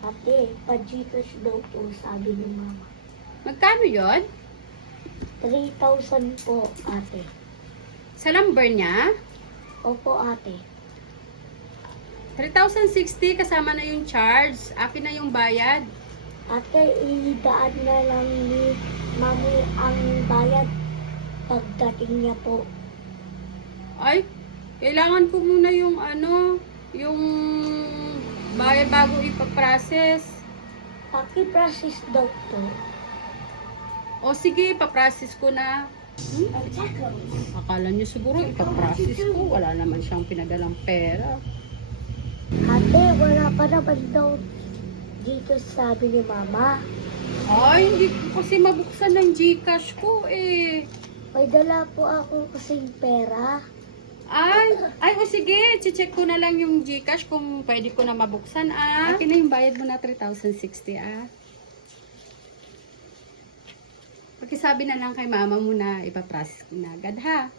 Ate, pa-Gcash daw po, sabi ni Mama. Magkano yon? 3,000 po, ate. Sa number niya? Opo, ate. 3,060 kasama na yung charge. Akin na yung bayad. Ate, idaan na lang ni Mami ang bayad pagdating niya po. Ay, kailangan ko muna yung yung bayad bago ipaprocess. Paki-process daw po. O sige, ipaprocess ko na. Akala niyo siguro ipaprocess ko. Wala naman siyang pinadalang pera. Ate, wala pa naman daw dito, sabi ni Mama. Ay, hindi ko kasi mabuksan ng GCash ko eh. May dala po ako kasing pera. Ay, o sige, check ko na lang yung GCash kung pwede ko na mabuksan Akin na yung bayad mo na 3,060 Pakisabi na lang kay mama mo na ipaprocess ko na agad ha.